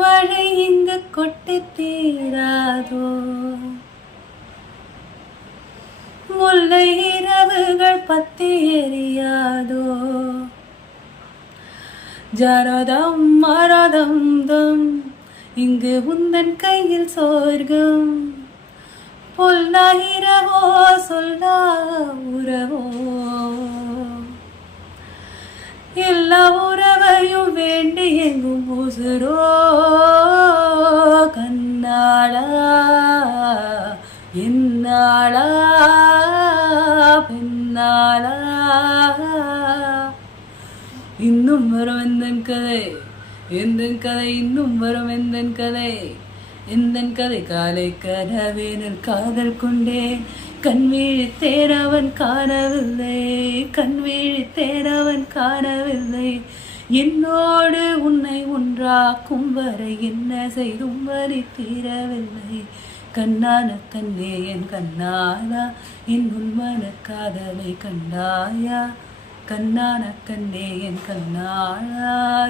மழை இங்கு கொட்டி தீராதோ, முல்லை இரவுகள் பத்தி எரியாதோ. ஜரதம் மரதம் தம் இங்கு உந்தன் கையில் சொர்க்கம். பொல்லா இரவோ சொல்லா உறவோ, எல்லா உறவையும் வேண்டி எங்கும் உசுரோ. கண்ணாளா என்னாளா பெண்ணாளா, இன்னும் வரும் எந்தன் கதை, எந்தன் கதை இன்னும் வரும் எந்தன் கதை. எந்தன் கதை காலை கனவேனில் காதல் கொண்டேன், கண்விழித்தேன் அவன் காணவில்லை, கண்விழித்தேன் அவன் காணவில்லை. என்னோடு உன்னை ஒன்றாக்கும் வரை என்ன செய்தும் வலி தீரவில்லை. கண்ணான கண்ணே என் கண்ணாளா, என் உண்மன காதலை கண்டாயா. கண்ணான கண்ணே என் கண்ணாளா.